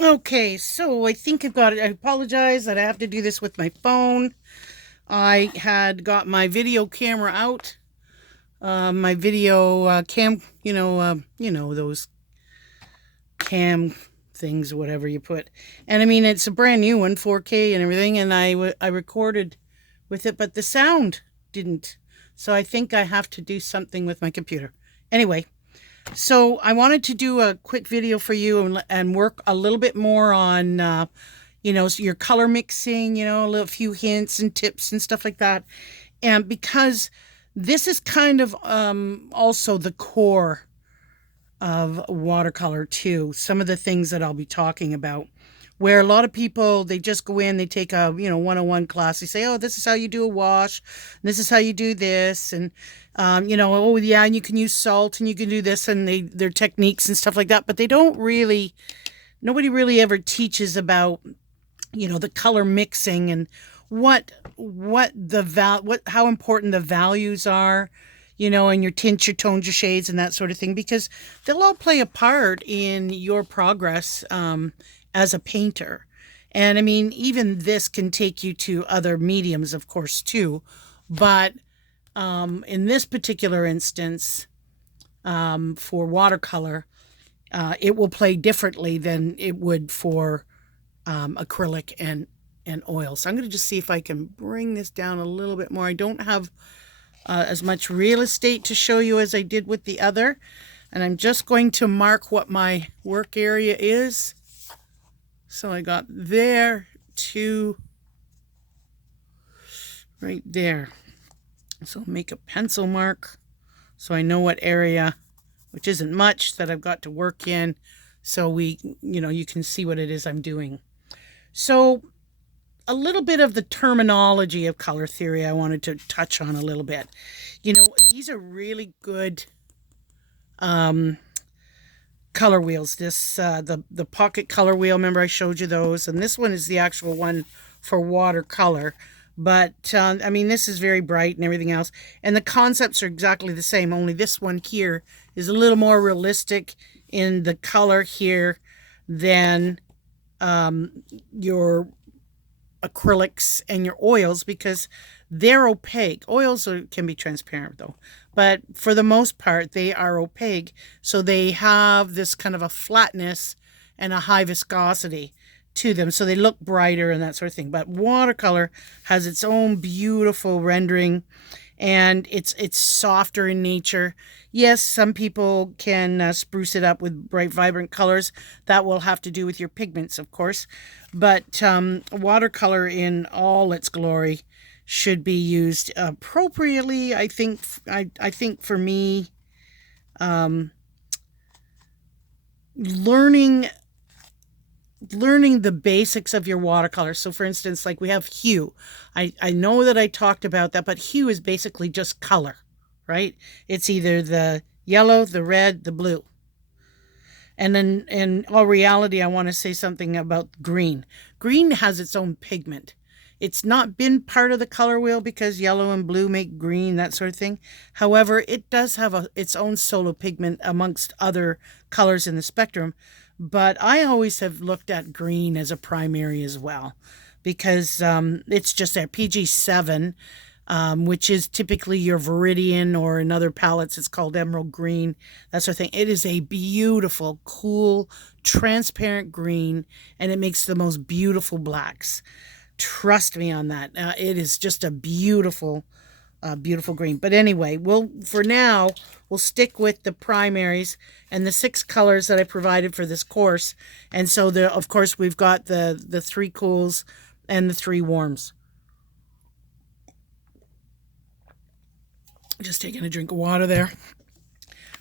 Okay, so I think I've got it. I apologize that I have to do this with my phone. I had got my video camera out, my video cam, those cam things, whatever you put. And I mean, it's a brand new one, 4K and everything, and I recorded with it, but the sound didn't. So I think I have to do something with my computer. Anyway, so I wanted to do a quick video for you and work a little bit more on, your color mixing, a little few hints and tips and stuff like that. And because this is kind of also the core of watercolor too. Some of the things that I'll be talking about, where a lot of people, they just go in, they take a 101 class, they say, oh, this is how you do a wash, this is how you do this, and oh yeah, and you can use salt and you can do this, and their techniques and stuff like that. But they don't really, nobody really ever teaches about the color mixing and how important the values are, and your tints, your tones, your shades, and that sort of thing, because they'll all play a part in your progress as a painter. And I mean, even this can take you to other mediums, of course, too. But in this particular instance, for watercolor, it will play differently than it would for acrylic and oil. So I'm going to just see if I can bring this down a little bit more. I don't have as much real estate to show you as I did with the other. And I'm just going to mark what my work area is. So I got there to right there. So I'll make a pencil mark so I know what area, which isn't much, that I've got to work in. So you can see what it is I'm doing. So a little bit of the terminology of color theory I wanted to touch on a little bit. These are really good color wheels. This the pocket color wheel, remember I showed you those, and this one is the actual one for watercolor. But I mean, this is very bright and everything else, and the concepts are exactly the same, only this one here is a little more realistic in the color here than your acrylics and your oils, because they're opaque. Oils can be transparent though, but for the most part they are opaque, so they have this kind of a flatness and a high viscosity to them, so they look brighter and that sort of thing. But watercolor has its own beautiful rendering, and it's softer in nature. Yes, some people can spruce it up with bright, vibrant colors. That will have to do with your pigments, of course. But watercolor in all its glory should be used appropriately. I think for me, learning the basics of your watercolor. So for instance, like we have hue. I know that I talked about that, but hue is basically just color, right? It's either the yellow, the red, the blue. And then in all reality, I want to say something about green. Green has its own pigment. It's not been part of the color wheel because yellow and blue make green, that sort of thing. However, it does have its own solo pigment amongst other colors in the spectrum. But I always have looked at green as a primary as well, because it's just a PG7, which is typically your Viridian, or in other palettes it's called emerald green, that sort of thing. It is a beautiful, cool, transparent green, and it makes the most beautiful blacks. Trust me on that. It is just a beautiful green. But anyway, for now we'll stick with the primaries and the 6 colors that I provided for this course. And so of course we've got the 3 cools and the 3 warms. Just taking a drink of water there.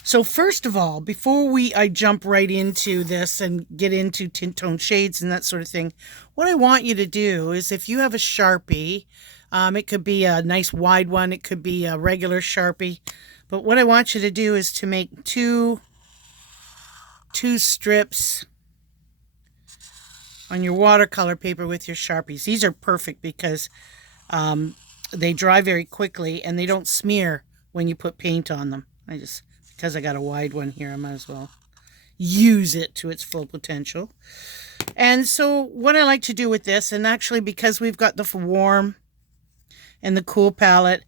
So first of all, before I jump right into this and get into tint tone shades and that sort of thing, what I want you to do is, if you have a Sharpie, it could be a nice wide one, it could be a regular Sharpie, but what I want you to do is to make two strips on your watercolor paper with your Sharpies. These are perfect because they dry very quickly and they don't smear when you put paint on them. Because I got a wide one here, I might as well use it to its full potential. And so what I like to do with this, and actually because we've got the warm and the cool palette,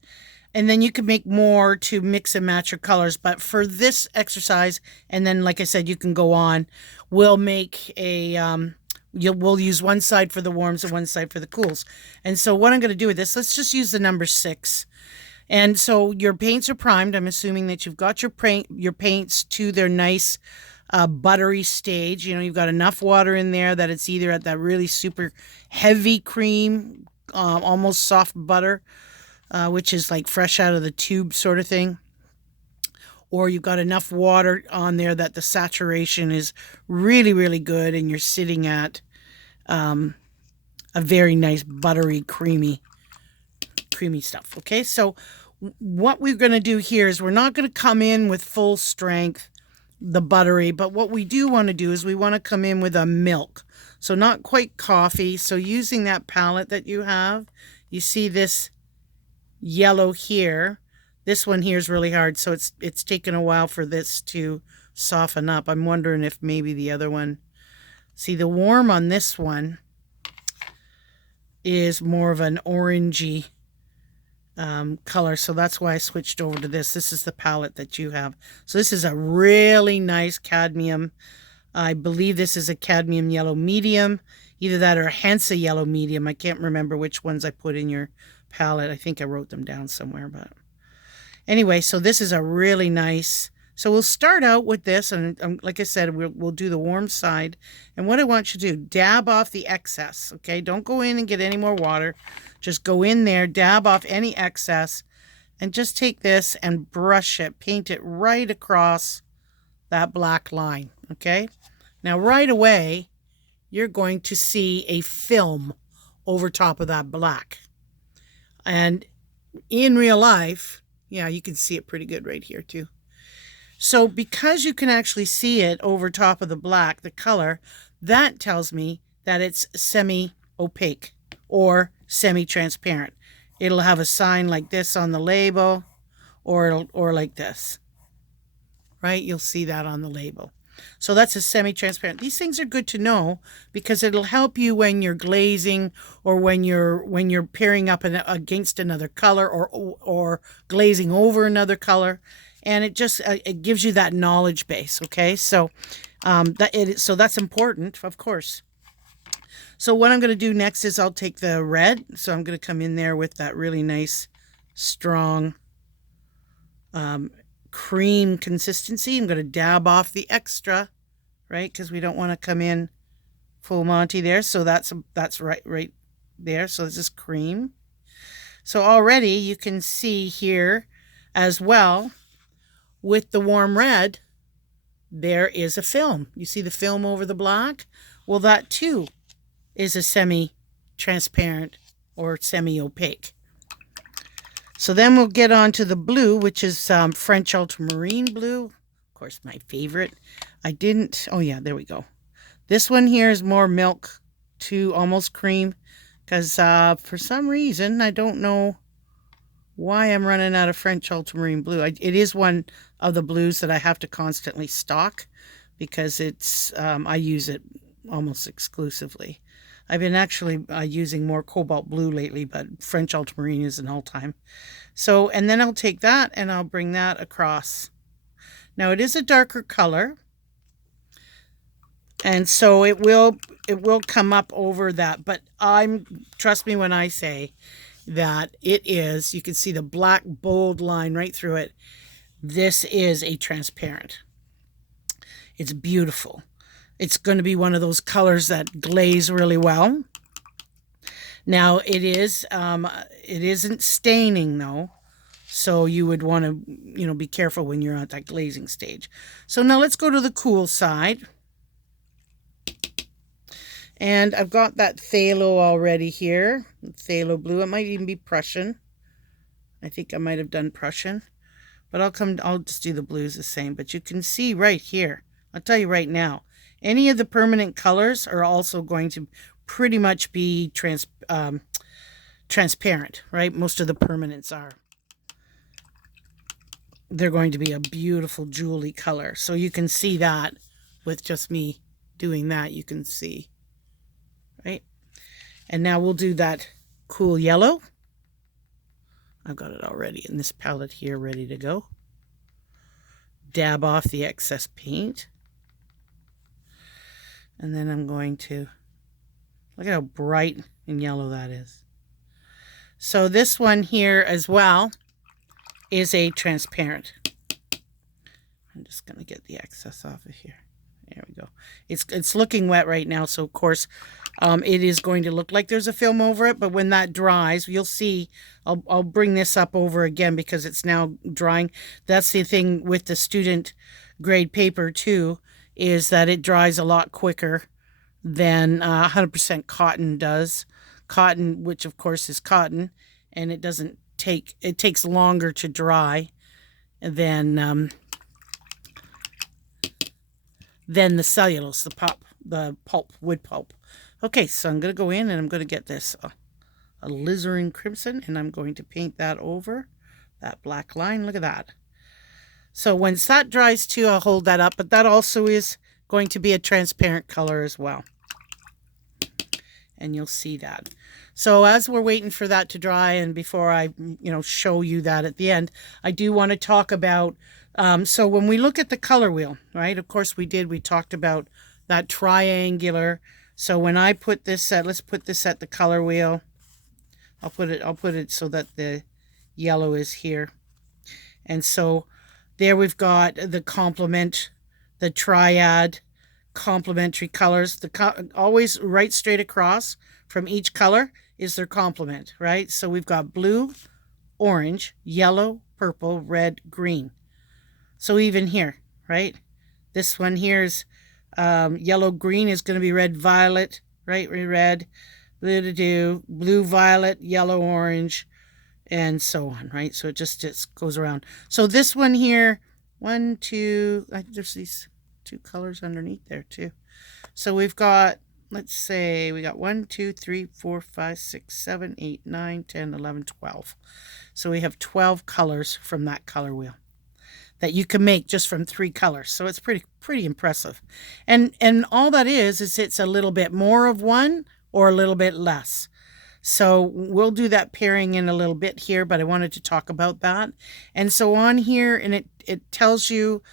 and then you can make more to mix and match your colors. But for this exercise, and then like I said, you can go on, we'll make a, we'll use one side for the warms and one side for the cools. And so what I'm going to do with this, let's just use the number 6. And so your paints are primed. I'm assuming that you've got your paints to their nice buttery stage. You know, you've got enough water in there that it's either at that really super heavy cream, almost soft butter, which is like fresh out of the tube sort of thing, or you've got enough water on there that the saturation is really, really good, and you're sitting at a very nice buttery, creamy stuff. Okay, so what we're going to do here is we're not going to come in with full strength, the buttery, but what we do want to do is we want to come in with a milk. So not quite coffee. So using that palette that you have, you see this yellow here. This one here is really hard, so it's taken a while for this to soften up. I'm wondering if maybe the other one, see the warm on this one is more of an orangey color, so that's why I switched over to this. This is the palette that you have. So this is a really nice cadmium. I believe this is a cadmium yellow medium, either that or a Hansa yellow medium. I can't remember which ones I put in your palette. I think I wrote them down somewhere, but anyway, so this is a really nice. So we'll start out with this, and like I said, we'll do the warm side. And what I want you to do, dab off the excess, okay? Don't go in and get any more water. Just go in there, dab off any excess, and just take this and brush it, paint it right across that black line, okay? Now, right away, you're going to see a film over top of that black. And in real life, yeah, you can see it pretty good right here too. So because you can actually see it over top of the black, the color, that tells me that it's semi-opaque or semi-transparent. It'll have a sign like this on the label, or like this, right? You'll see that on the label. So that's a semi-transparent. These things are good to know because it'll help you when you're glazing, or when you're pairing up against another color, or glazing over another color, and it just it gives you that knowledge base. Okay, so so that's important, of course. So what I'm going to do next is I'll take the red. So I'm going to come in there with that really nice, strong cream consistency. I'm going to dab off the extra, right? Because we don't want to come in full Monty there. So that's right there. So this is cream. So already you can see here as well with the warm red, there is a film. You see the film over the black? Well, that too is a semi-transparent or semi-opaque. So then we'll get on to the blue, which is French ultramarine blue. Of course, my favorite. Oh yeah, there we go. This one here is more milk to almost cream, because for some reason, I don't know why I'm running out of French ultramarine blue. It is one of the blues that I have to constantly stock, because it's I use it almost exclusively. I've been actually using more cobalt blue lately, but French ultramarine is an all-time. So, and then I'll take that and I'll bring that across. Now it is a darker color, and so it will come up over that, but trust me when I say that it is, you can see the black bold line right through it. This is a transparent. It's beautiful. It's going to be one of those colors that glaze really well. Now it isn't staining though, so you would want to, be careful when you're at that glazing stage. So now let's go to the cool side. And I've got that phthalo already here, phthalo blue. It might even be Prussian. I think I might have done Prussian, but I'll just do the blues the same. But you can see right here, I'll tell you right now, any of the permanent colors are also going to pretty much be transparent, right? Most of the permanents are. They're going to be a beautiful jewelry color. So you can see that with just me doing that, you can see. And now we'll do that cool yellow. I've got it already in this palette here ready to go. Dab off the excess paint. And then I'm going to, look at how bright and yellow that is. So this one here as well is a transparent. I'm just going to get the excess off of here. There we go. It's looking wet right now, so of course it is going to look like there's a film over it, but when that dries, you'll see, I'll bring this up over again because it's now drying. That's the thing with the student grade paper too, is that it dries a lot quicker than 100% cotton does. Cotton, which of course is cotton, and it takes longer to dry than the cellulose, the pulp, wood pulp. Okay, so I'm going to go in and I'm going to get this alizarin crimson, and I'm going to paint that over that black line. Look at that. So once that dries too, I'll hold that up, but that also is going to be a transparent color as well. And you'll see that. So as we're waiting for that to dry, and before I show you that at the end, I do want to talk about, so when we look at the color wheel, right, of course we talked about that triangular. So when I put this at, let's put this at the color wheel. I'll put it so that the yellow is here. And so there we've got the complement, the triad, complementary colors. Always right straight across from each color is their complement, right? So we've got blue, orange, yellow, purple, red, green. So even here, right? This one here is yellow, green is going to be red, violet, right? Red, blue, violet, yellow, orange, and so on, right? So it just goes around. So this one here, one, two, there's these two colors underneath there too. So we've got, let's say we got 1, 2, 3, 4, 5, 6, 7, 8, 9, 10, 11, 12. So we have 12 colors from that color wheel that you can make just from 3 colors. So it's pretty impressive. And all that is it's a little bit more of one or a little bit less. So we'll do that pairing in a little bit here, but I wanted to talk about that. And so on here, and it tells you,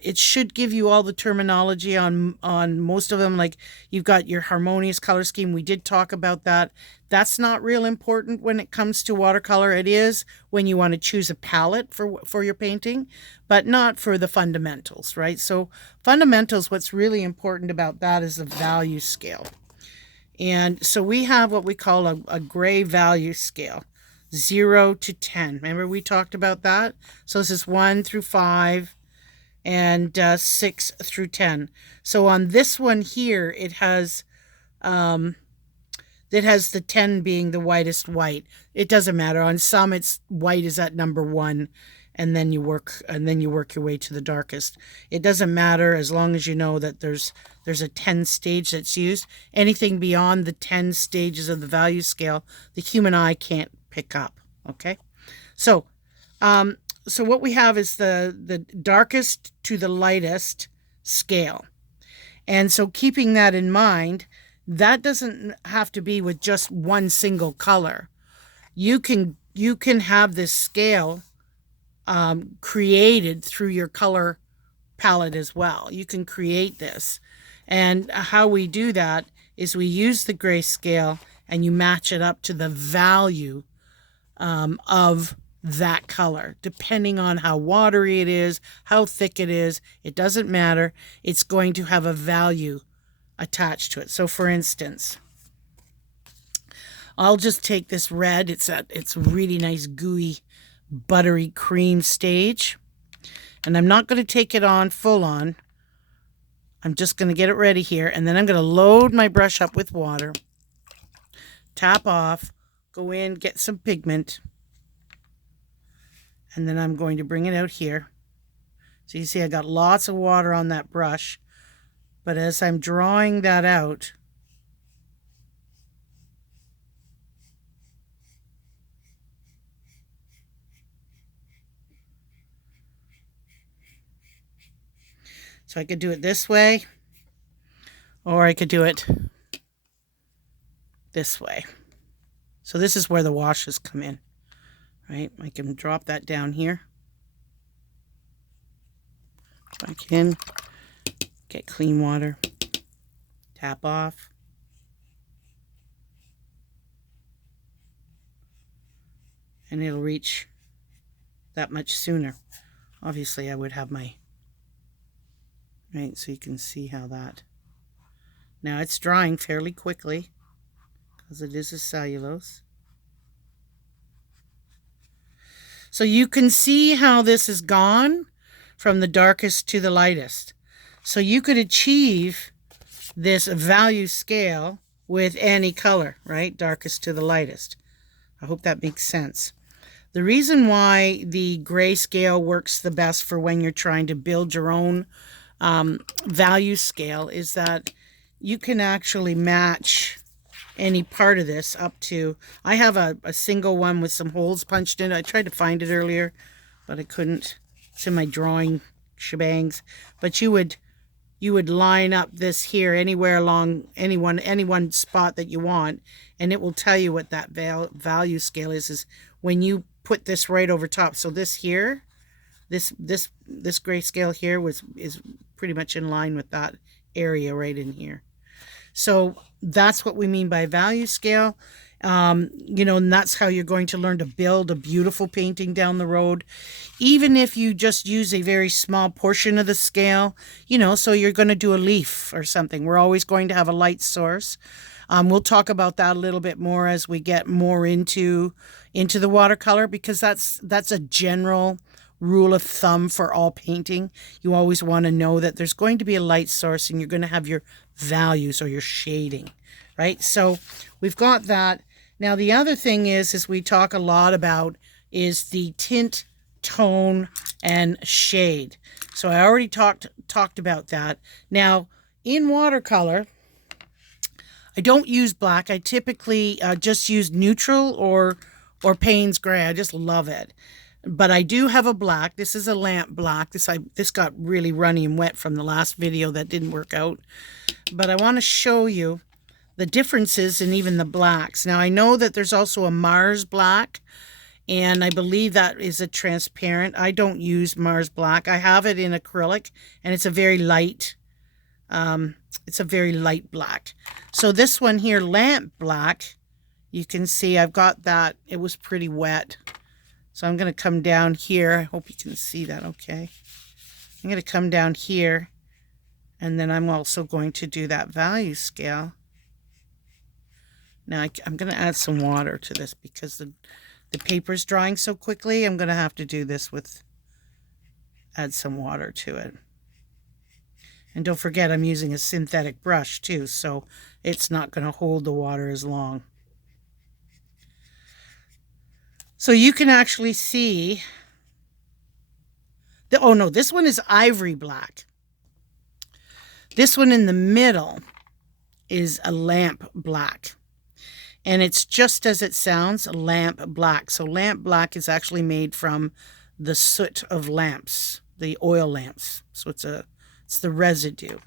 it should give you all the terminology on most of them. Like you've got your harmonious color scheme. We did talk about that. That's not real important when it comes to watercolor. It is when you want to choose a palette for your painting, but not for the fundamentals, right? So fundamentals, what's really important about that is the value scale. And so we have what we call a gray value scale, 0 to 10. Remember we talked about that? So this is 1 through 5 and 6 through 10. So on this one here, it has the 10 being the whitest white. It doesn't matter. On some, it's white is at number 1, and then you work your way to the darkest. It doesn't matter as long as you know that there's a 10 stage that's used. Anything beyond the 10 stages of the value scale, the human eye can't pick up. Okay, so what we have is the darkest to the lightest scale. And so keeping that in mind, that doesn't have to be with just one single color. You can have this scale created through your color palette as well. You can create this. And how we do that is we use the grayscale and you match it up to the value of that color, depending on how watery it is, how thick it is. It doesn't matter. It's going to have a value attached to it. So for instance, I'll just take this red. It's really nice, gooey, buttery cream stage. And I'm not going to take it on full on. I'm just going to get it ready here. And then I'm going to load my brush up with water, tap off, go in, get some pigment. And then I'm going to bring it out here. So you see I got lots of water on that brush. But as I'm drawing that out, so I could do it this way, or I could do it this way. So this is where the washes come in, right? I can drop that down here. Back in, get clean water, tap off. And it'll reach that much sooner. Obviously, I would have my, right, so you can see how that. Now it's drying fairly quickly because it is a cellulose. So you can see how this has gone from the darkest to the lightest. So you could achieve this value scale with any color, right? Darkest to the lightest. I hope that makes sense. The reason why the grayscale works the best for when you're trying to build your own value scale is that you can actually match any part of this up to, I have a single one with some holes punched in it. I tried to find it earlier, but I couldn't. It's in my drawing shebangs. But you would line up this here anywhere along any one spot that you want, and it will tell you what that value scale is when you put this right over top. So this here, this grayscale here is pretty much in line with that area right in here. So that's what we mean by value scale. You know, and that's how you're going to learn to build a beautiful painting down the road. Even if you just use a very small portion of the scale, you know, so you're going to do a leaf or something. We're always going to have a light source. We'll talk about that a little bit more as we get more into the watercolor, because that's a general rule of thumb for all painting. You always want to know that there's going to be a light source and you're going to have your values or your shading, right? So we've got that. Now the other thing is we talk a lot about is the tint, tone, and shade. So I already talked about that. Now in watercolor, I don't use black. I typically just use neutral or Payne's gray. I just love it. But I do have a black. This is a lamp black. This got really runny and wet from the last video that didn't work out. But I want to show you the differences in even the blacks. Now I know that there's also a Mars black, and I believe that is a transparent. I don't use Mars black. I have it in acrylic, and it's a very light black. So this one here, lamp black, you can see I've got that. It was pretty wet. So I'm going to come down here. I hope you can see that okay. I'm going to come down here, and then I'm also going to do that value scale. Now I'm going to add some water to this because the paper's drying so quickly. I'm going to have to do this add some water to it. And don't forget, I'm using a synthetic brush too, so it's not going to hold the water as long. So you can actually see, oh no, this one is ivory black. This one in the middle is a lamp black. And it's just as it sounds, lamp black. So lamp black is actually made from the soot of lamps, the oil lamps. So it's the residue.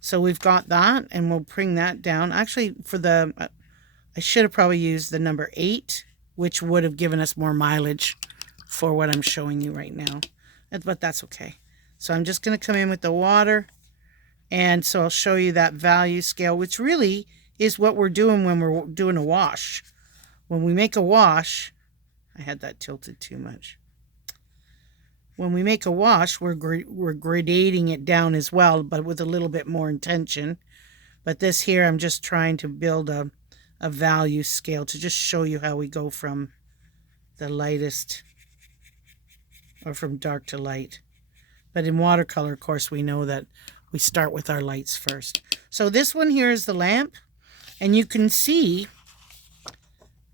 So we've got that, and we'll bring that down. Actually, I should have probably used the number 8, which would have given us more mileage for what I'm showing you right now. But that's okay. So I'm just going to come in with the water. And so I'll show you that value scale, which really is what we're doing when we're doing a wash. When we make a wash, I had that tilted too much. When we make a wash, we're gradating it down as well, but with a little bit more intention. But this here, I'm just trying to build a value scale to just show you how we go from the lightest, or from dark to light. But in watercolor, of course, we know that we start with our lights first. So this one here is the lamp, and you can see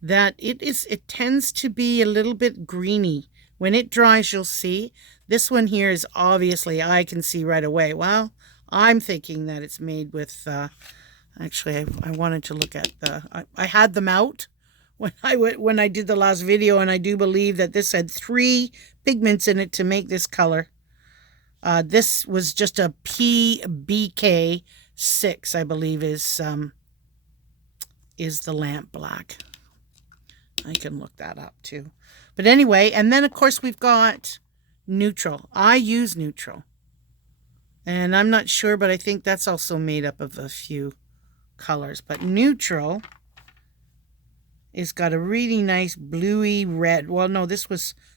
that it tends to be a little bit greeny. When it dries, you'll see. This one here is obviously, I can see right away. Well, I'm thinking that it's made with, actually, I wanted to look at I had them out when I did the last video, and I do believe that this had 3 pigments in it to make this color. This was just a PBK 6, I believe is is the lamp black. I can look that up too. But anyway, and then of course we've got neutral. I use neutral. And I'm not sure, but I think that's also made up of a few colors. But neutral is got a really nice bluey red. Well, no, this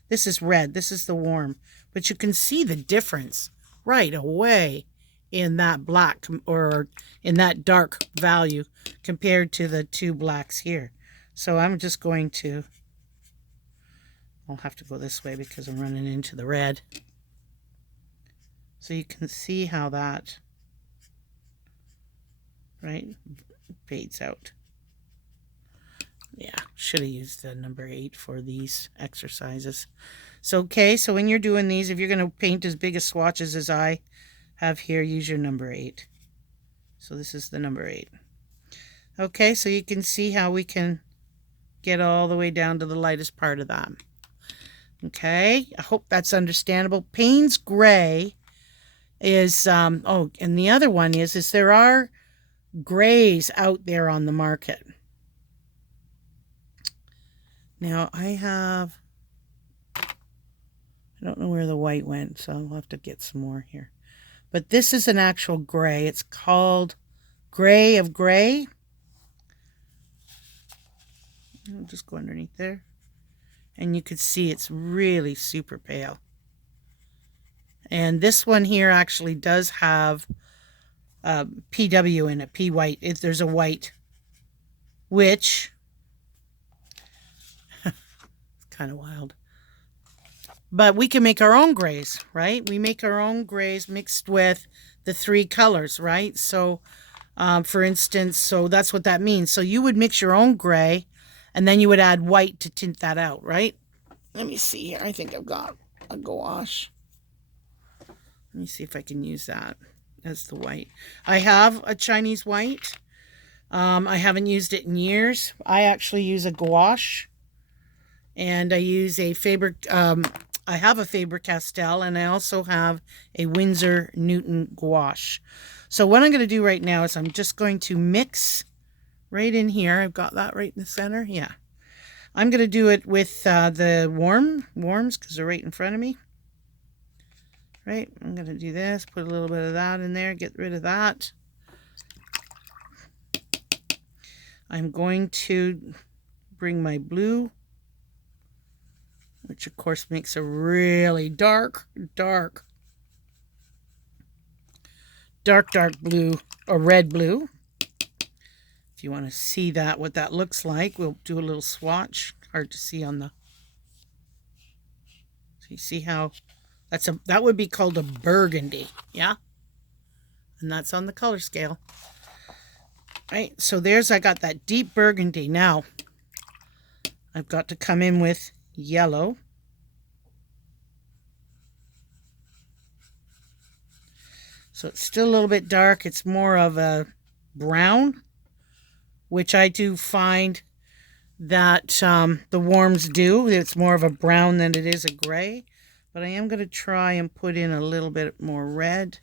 is red. This is the warm. But you can see the difference right away in that black, or in that dark value compared to the two blacks here. So I'm just going to, I'll have to go this way because I'm running into the red. So you can see how that, right, fades out. Yeah, should have used the number 8 for these exercises. So, okay, so when you're doing these, if you're going to paint as big a swatches as I have here, use your number 8. So this is the number 8. Okay, so you can see how we can get all the way down to the lightest part of that. Okay, I hope that's understandable. Payne's Gray is, oh, and the other one is there are grays out there on the market. Now I don't know where the white went, so I'll have to get some more here. But this is an actual gray. It's called Gray of Gray. I'll just go underneath there. And you could see it's really super pale. And this one here actually does have PW in it, P white. There's a white, which it's kind of wild. But we can make our own grays, right? We make our own grays mixed with the 3 colors, right? So, for instance, so that's what that means. So you would mix your own gray, and then you would add white to tint that out, right? Let me see here. I think I've got a gouache. Let me see if I can use that as the white. I have a Chinese white. I haven't used it in years. I actually use a gouache. And I use a Faber, I have a Faber-Castell, and I also have a Winsor Newton gouache. So what I'm going to do right now is I'm just going to mix right in here. I've got that right in the center. Yeah. I'm going to do it with the warms because they're right in front of me. Right. I'm going to do this, put a little bit of that in there, get rid of that. I'm going to bring my blue, which of course makes a really dark blue, or red blue. If you want to see that, what that looks like, we'll do a little swatch. Hard to see on the, so you see how that would be called a burgundy, yeah? And that's on the color scale. Right, so I got that deep burgundy. Now, I've got to come in with yellow. So it's still a little bit dark. It's more of a brown, which I do find that the warms do. It's more of a brown than it is a gray. But I am going to try and put in a little bit more red.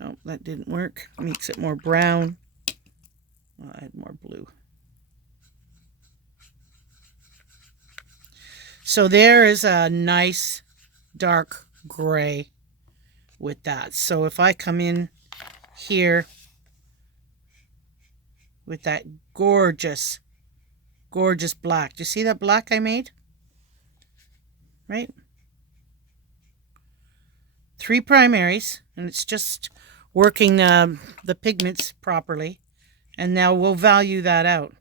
Oh, that didn't work. Makes it more brown. I'll add more blue. So there is a nice dark gray with that. So if I come in here with that gorgeous black. Do you see that black I made? Right? 3 primaries, and it's just working the pigments properly. And now we'll value that out.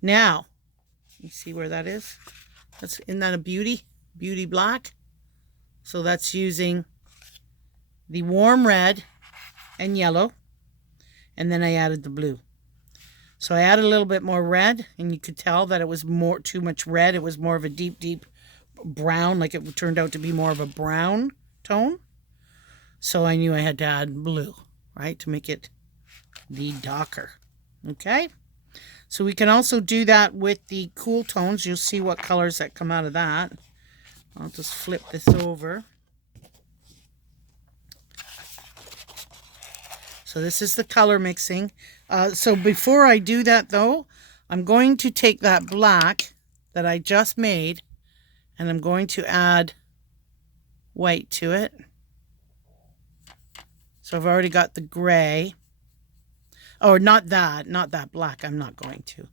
Now, you see where that is? Isn't that a beauty? Beauty black. So that's using the warm red and yellow. And then I added the blue. So I added a little bit more red, and you could tell that it was too much red. It was more of a deep brown, like it turned out to be more of a brown tone. So I knew I had to add blue, right, to make it the darker. Okay? So we can also do that with the cool tones. You'll see what colors that come out of that. I'll just flip this over. So this is the color mixing. So before I do that though, I'm going to take that black that I just made and I'm going to add white to it. So I've already got the gray. Oh, not that black. I'm not going to.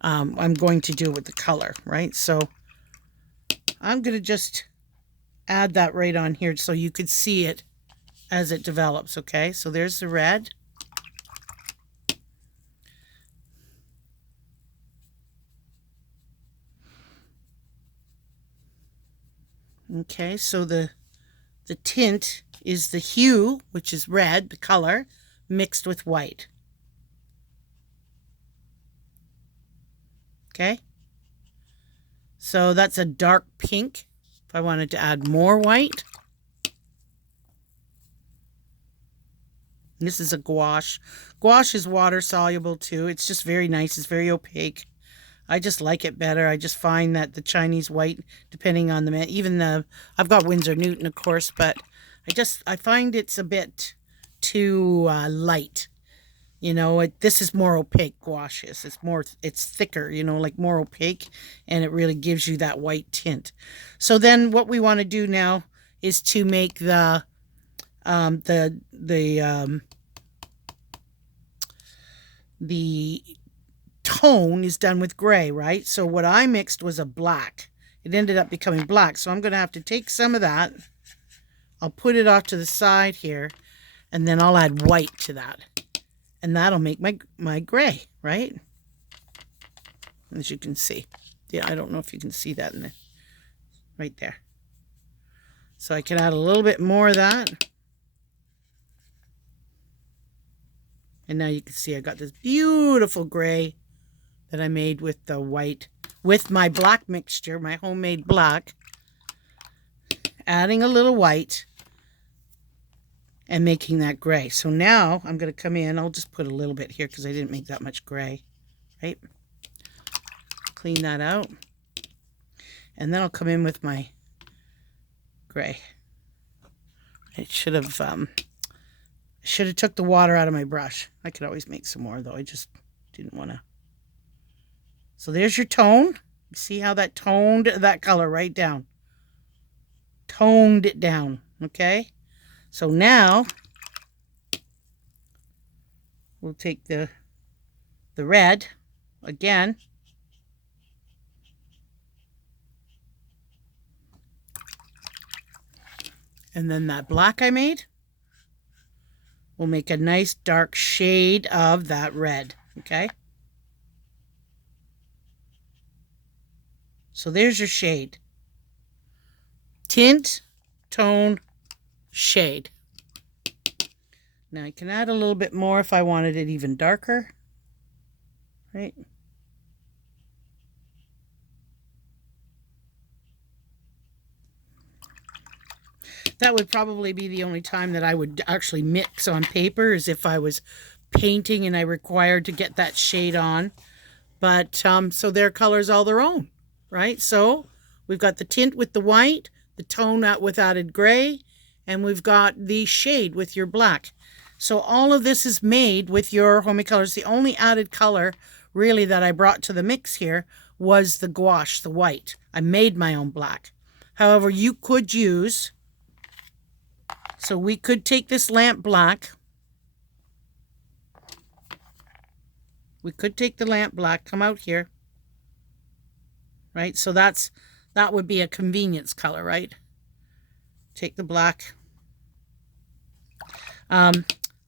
I'm going to do it with the color, right? So I'm going to just add that right on here so you could see it as it develops, okay? So there's the red. Okay, so the tint is the hue, which is red, the color, mixed with white. Okay? So that's a dark pink. If I wanted to add more white. This is a gouache. Gouache is water soluble too. It's just very nice. It's very opaque. I just like it better. I just find that the Chinese white, depending on I've got Winsor Newton, of course, but I find it's a bit too light. You know, this is more opaque gouache. It's thicker, you know, like more opaque, and it really gives you that white tint. So then what we want to do now is to make the tone is done with gray, right? So what I mixed was a black. It ended up becoming black. So I'm going to have to take some of that. I'll put it off to the side here, and then I'll add white to that. And that'll make my gray, right? As you can see. Yeah, I don't know if you can see that right there. So I can add a little bit more of that. And now you can see I got this beautiful gray that I made with the white, with my black mixture, my homemade black. Adding a little white and making that gray. So now I'm going to come in. I'll just put a little bit here because I didn't make that much gray, right? Clean that out. And then I'll come in with my gray. I should have took the water out of my brush. I could always make some more though. I just didn't want to. So there's your tone. See how that toned that color right down. Toned it down, okay? So now we'll take the red again. And then that black I made will make a nice dark shade of that red, okay? So there's your shade. Tint, tone, shade. Now I can add a little bit more if I wanted it even darker, right? That would probably be the only time that I would actually mix on paper, is if I was painting and I required to get that shade on. But so their color's all their own, right? So we've got the tint with the white, the tone out with added gray, and we've got the shade with your black. So all of this is made with your homemade colors. The only added color really that I brought to the mix here was the gouache, the white. I made my own black. However, you could use, so we could take this lamp black. We could take the lamp black, come out here, right? So that would be a convenience color, right? Take the black.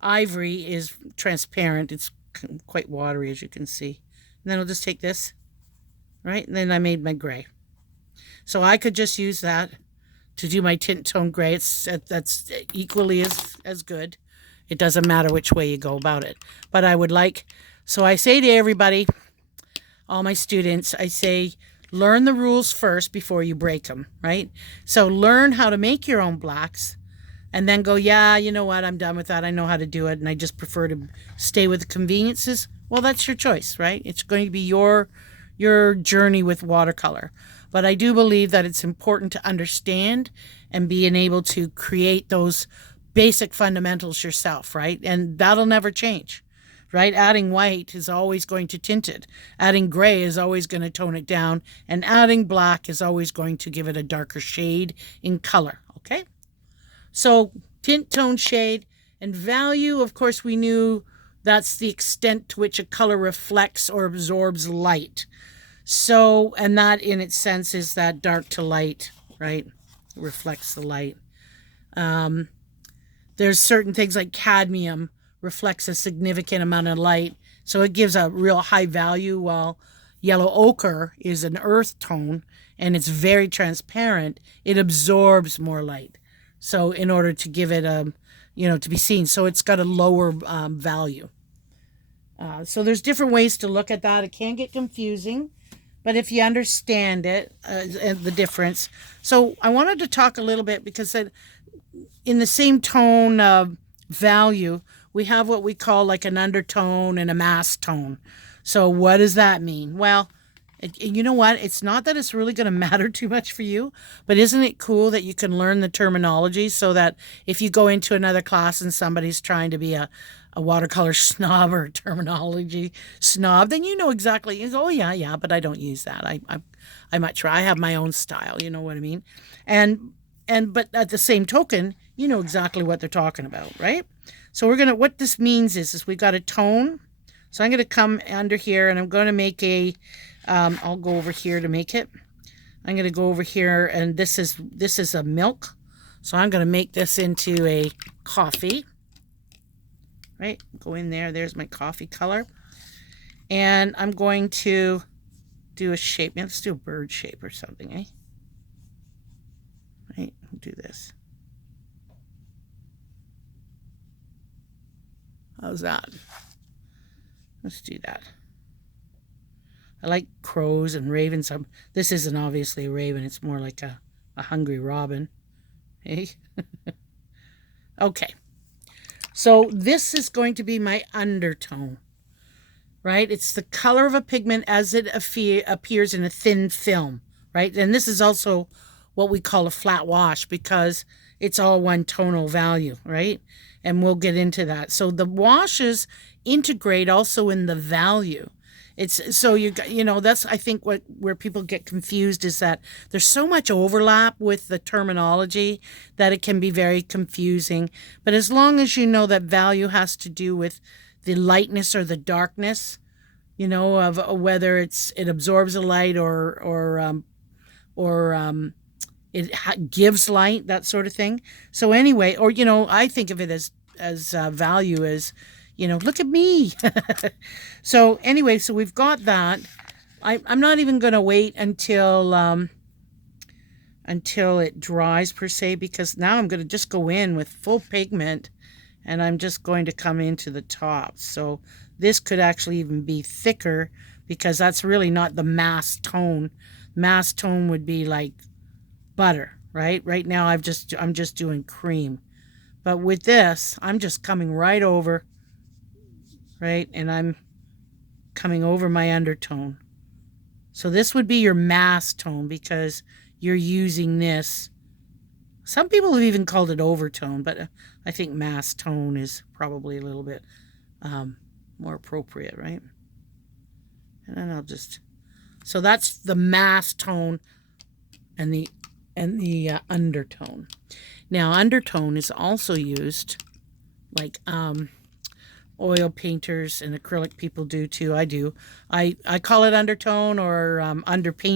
Ivory is transparent. It's quite watery, as you can see. And then I'll just take this, right? And then I made my gray. So I could just use that to do my tint tone gray. That's equally as good. It doesn't matter which way you go about it. But I would like, so I say to everybody, all my students, I say, learn the rules first before you break them, right? So learn how to make your own blacks, and then go, yeah, you know what, I'm done with that. I know how to do it, and I just prefer to stay with the conveniences. Well, that's your choice, right? It's going to be your journey with watercolor. But I do believe that it's important to understand and being able to create those basic fundamentals yourself, right? And that'll never change, right? Adding white is always going to tint it. Adding gray is always going to tone it down. And adding black is always going to give it a darker shade in color, okay? So tint, tone, shade, and value, of course, we knew that's the extent to which a color reflects or absorbs light. So, and that in its sense is that dark to light, right? It reflects the light. There's certain things like cadmium reflects a significant amount of light, so it gives a real high value, while yellow ochre is an earth tone and it's very transparent. It absorbs more light. So in order to give it a, to be seen, so it's got a lower value. So there's different ways to look at that. It can get confusing, but if you understand it, and the difference. So I wanted to talk a little bit because in the same tone value, we have what we call like an undertone and a mass tone. So what does that mean? Well, you know what? It's not that it's really going to matter too much for you, but isn't it cool that you can learn the terminology so that if you go into another class and somebody's trying to be a watercolor snob or a terminology snob, then you know exactly, oh yeah, but I don't use that. I much rather, I have my own style, you know what I mean? But at the same token, you know exactly what they're talking about, right? So what this means is we've got a tone. So I'm going to come under here and I'm going to make I'll go over here to make it. I'm going to go over here, and this is a milk. So I'm going to make this into a coffee, right? Go in there. There's my coffee color. And I'm going to do a shape. Let's do a bird shape or something, eh? Right, do this. How's that? Let's do that. I like crows and ravens. This isn't obviously a raven. It's more like a hungry robin. Hey? Okay. So this is going to be my undertone, right? It's the color of a pigment as it appears in a thin film, right? And this is also what we call a flat wash because it's all one tonal value, right? And we'll get into that. So the washes integrate also in the value. It's so that's I think where people get confused is that there's so much overlap with the terminology that it can be very confusing. But as long as you know that value has to do with the lightness or the darkness, of whether it absorbs the light or it gives light, that sort of thing. So anyway, or I think of it as value as look at me. So anyway, so we've got that. I'm not even going to wait until it dries per se, because now I'm going to just go in with full pigment and I'm just going to come into the top. So this could actually even be thicker because that's really not the mass tone. Mass tone would be like butter, right? Right now I'm just doing cream. But with this, I'm just coming right over, right? And I'm coming over my undertone. So this would be your mass tone because you're using this. Some people have even called it overtone, but I think mass tone is probably a little bit more appropriate, right? And then so that's the mass tone and the undertone. Now undertone is also used like oil painters and acrylic people do too. I do. I call it undertone or underpaint.